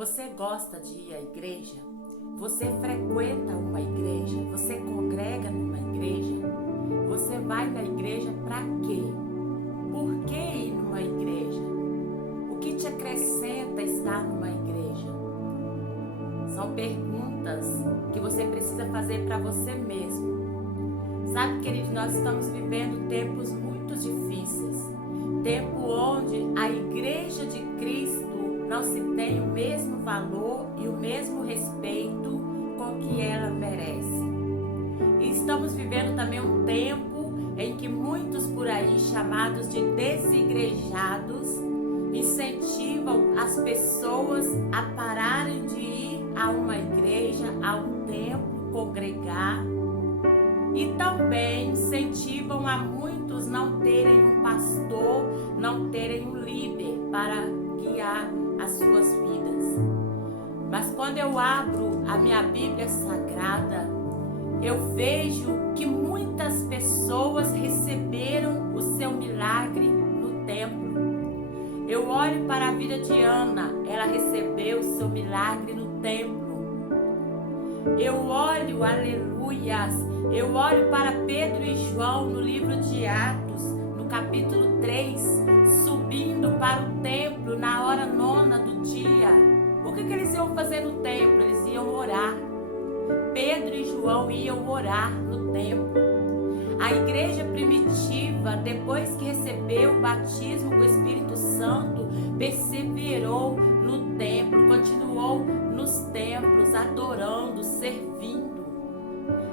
Você gosta de ir à igreja? Você frequenta uma igreja? Você congrega numa igreja? Você vai na igreja para quê? Por que ir numa igreja? O que te acrescenta estar numa igreja? São perguntas que você precisa fazer para você mesmo. Sabe, queridos, nós estamos vivendo tempos muito difíceis. Tempo onde a igreja de Cristo não se tem o mesmo valor e o mesmo respeito com que ela merece. E estamos vivendo também um tempo em que muitos por aí, chamados de desigrejados, incentivam as pessoas a pararem de ir a uma igreja, a um templo, congregar. E também incentivam a muitos não terem um pastor, não terem um líder para guiar as suas vidas. Mas quando eu abro a minha Bíblia Sagrada, eu vejo que muitas pessoas receberam o seu milagre no templo. Eu olho para a vida de Ana, ela recebeu o seu milagre no templo. Eu olho, aleluias, eu olho para Pedro e João no livro de Atos, no capítulo 3, subindo para o templo na hora 9 do dia. O que eles iam fazer no templo? Eles iam orar. Pedro e João iam orar no templo. A igreja primitiva, depois que recebeu o batismo com o Espírito Santo, perseverou no templo, continuou nos templos, adorando, servindo.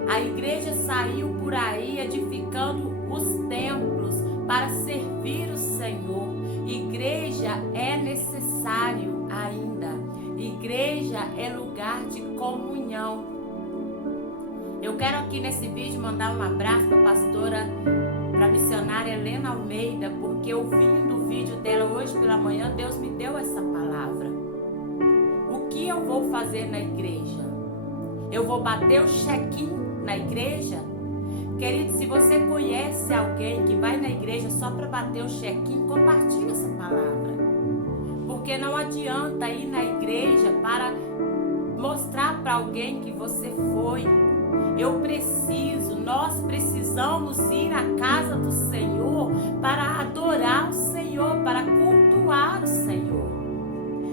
A igreja saiu por aí edificando os templos para servir o Senhor. Igreja é necessário ainda. Igreja é lugar de comunhão. Eu quero aqui nesse vídeo mandar um abraço para a pastora, para a missionária Helena Almeida, porque ouvindo o vídeo dela hoje pela manhã, Deus me deu essa palavra. O que eu vou fazer na igreja? Eu vou bater o check-in na igreja? Querido, se você conhece alguém que vai na igreja só para bater o check-in, compartilhe essa palavra. Porque não adianta ir na igreja para mostrar para alguém que você foi. Nós precisamos ir à casa do Senhor para adorar o Senhor, para cultuar o Senhor.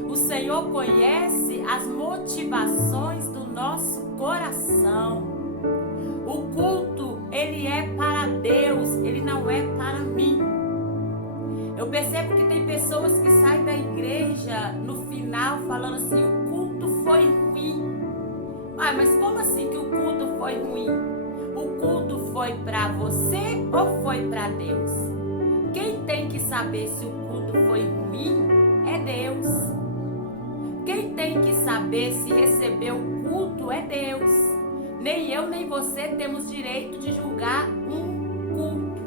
O Senhor conhece as motivações do nosso coração. O culto, ele é para Deus, ele não é para mim. Eu percebo que tem pessoas que saem da igreja no final falando assim, o culto foi ruim. Mas como assim que o culto foi ruim? O culto foi para você ou foi para Deus? Quem tem que saber se o culto foi ruim é Deus. Quem tem que saber se recebeu o culto é Deus. Nem eu nem você temos direito de julgar um culto.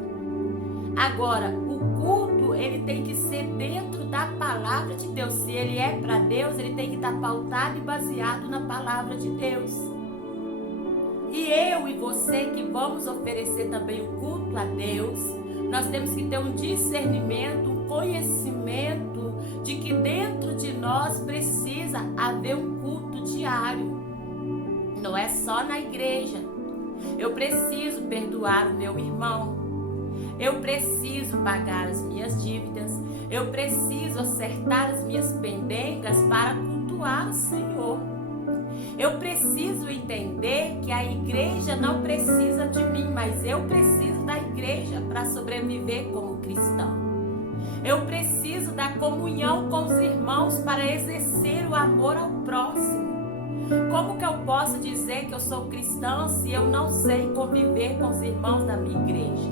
Agora, o culto, ele tem que ser dentro da palavra de Deus. Se ele é para Deus, ele tem que estar pautado e baseado na palavra de Deus. E eu e você que vamos oferecer também o culto a Deus, nós temos que ter um discernimento, um conhecimento de que dentro de nós precisa haver um culto diário. Não é só na igreja. Eu preciso perdoar o meu irmão. Eu preciso pagar as minhas dívidas. Eu preciso acertar as minhas pendengas para cultuar o Senhor. Eu preciso entender que a igreja não precisa de mim, mas eu preciso da igreja para sobreviver como cristão. Eu preciso da comunhão com os irmãos para exercer o amor ao próximo. Como que eu posso dizer que eu sou cristã se eu não sei conviver com os irmãos da minha igreja?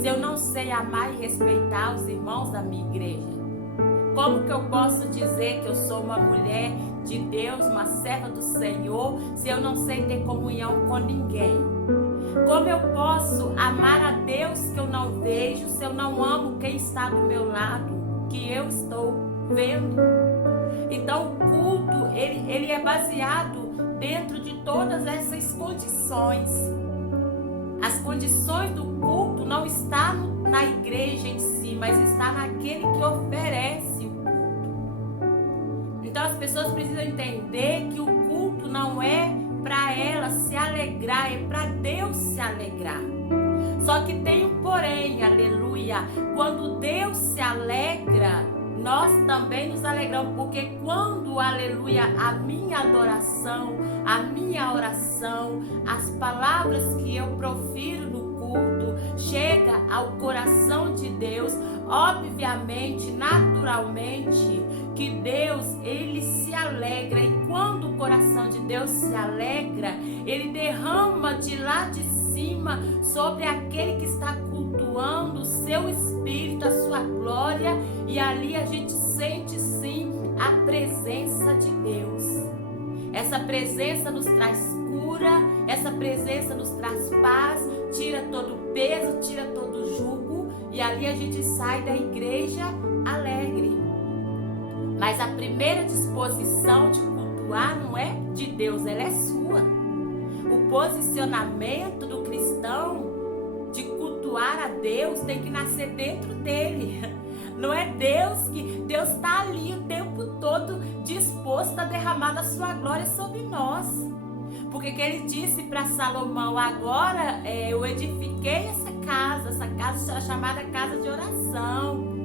Se eu não sei amar e respeitar os irmãos da minha igreja? Como que eu posso dizer que eu sou uma mulher de Deus, uma serva do Senhor, se eu não sei ter comunhão com ninguém? Como eu posso amar a Deus que eu não vejo, se eu não amo quem está do meu lado, que eu estou vendo? Então o culto, ele é baseado dentro de todas essas condições. As condições do culto não estão na igreja em si, mas está naquele que oferece o culto. Então as pessoas precisam entender que o culto não é para elas se alegrar, é para Deus se alegrar. Só que tem um porém, aleluia. Quando Deus se alegra, nós também nos alegramos, porque quando, aleluia, a minha adoração, a minha oração, as palavras que eu profiro no culto, chega ao coração de Deus, obviamente, naturalmente, que Deus, ele se alegra, e quando o coração de Deus se alegra, ele derrama de lá de cima sobre aquele que está cultuando o seu espírito, a sua glória, e ali a gente sente sim a presença de Deus. Essa presença nos traz cura, essa presença nos traz paz, tira todo o peso, tira todo o jugo, e ali a gente sai da igreja alegre. Mas a primeira disposição de cultuar não é de Deus, ela é sua. O posicionamento do cristão de cultuar a Deus tem que nascer dentro dele. Não é Deus que... Deus está ali o tempo todo disposto a derramar a sua glória sobre nós. Porque que ele disse para Salomão, agora eu edifiquei essa casa chamada casa de oração.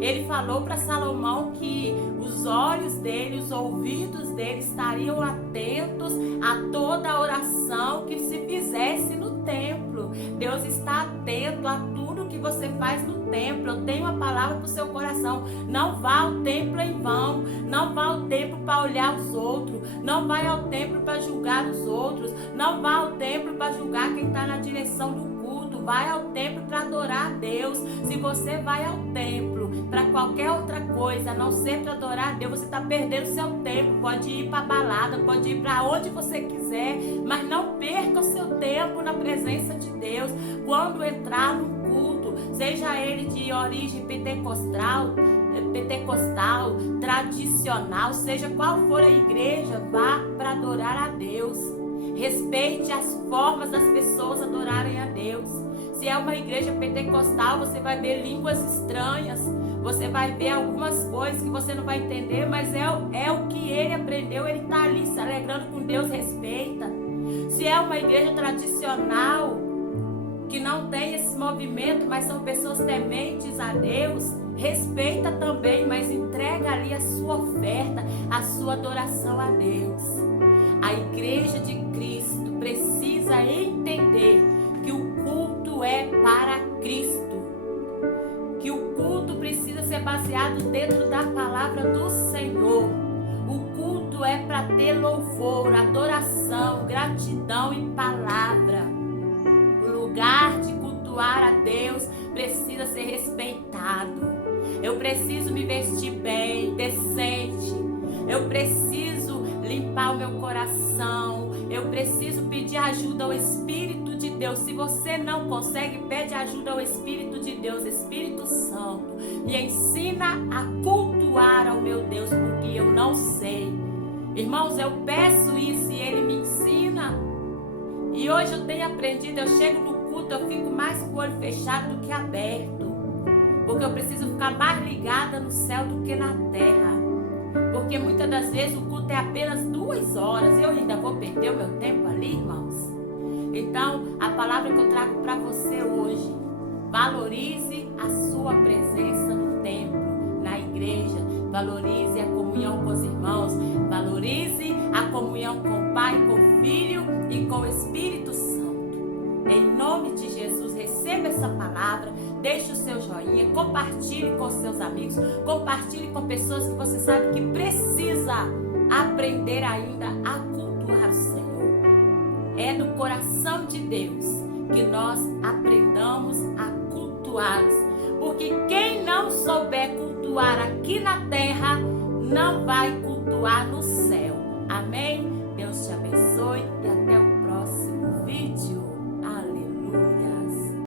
Ele falou para Salomão que os olhos dele, os ouvidos dele estariam atentos a toda a oração que se fizesse no templo. Deus está atento a tudo que você faz no templo. Eu tenho uma palavra para o seu coração. Não vá ao templo em vão. Não vá ao templo para olhar os outros. Não vá ao templo para julgar os outros. Não vá ao templo para julgar quem está na direção do culto. Vai ao templo para adorar a Deus. Se você vai ao templo para qualquer outra coisa, a não ser para adorar a Deus, você está perdendo seu tempo. Pode ir para a balada, pode ir para onde você quiser, mas não perca o seu tempo na presença de Deus. Quando entrar no culto, seja ele de origem pentecostal, tradicional, seja qual for a igreja, vá para adorar a Deus. Respeite as formas das pessoas adorarem a Deus. Se é uma igreja pentecostal, você vai ver línguas estranhas, você vai ver algumas coisas que você não vai entender, mas é o que ele aprendeu, ele está ali se alegrando com Deus, respeita. Se é uma igreja tradicional, que não tem esse movimento, mas são pessoas tementes a Deus, respeita também, mas entrega ali a sua oferta, a sua adoração a Deus. A igreja de Cristo precisa entender que o culto é para Cristo, que o culto precisa ser baseado dentro da palavra do Senhor. O culto é para ter louvor, adoração, gratidão e palavra. O lugar de cultuar a Deus precisa ser respeitado. Eu preciso me vestir bem, decente. Eu preciso limpar o meu coração. Eu preciso pedir ajuda ao Espírito de Deus. Se você não consegue, pede ajuda ao Espírito de Deus. Espírito Santo, me ensina a cultuar ao meu Deus, porque eu não sei. Irmãos, eu peço isso e Ele me ensina. E hoje eu tenho aprendido, eu chego no culto, eu fico mais com o olho fechado do que aberto. Porque eu preciso ficar mais ligada no céu do que na terra. Porque muitas das vezes o culto é apenas 2 horas. Eu ainda vou perder o meu tempo ali, irmãos. Então, a palavra que eu trago para você hoje: valorize a sua presença no templo, na igreja. Valorize a comunhão com os irmãos. Valorize a comunhão com o Pai, com o Filho e com o Espírito Santo. Em nome de Jesus, receba essa palavra. Deixe o seu joinha, compartilhe com seus amigos, compartilhe com pessoas que você sabe que precisa aprender ainda a cultuar o Senhor. É no coração de Deus que nós aprendamos a cultuá-los, porque quem não souber cultuar aqui na terra, não vai cultuar no céu. Amém? Deus te abençoe e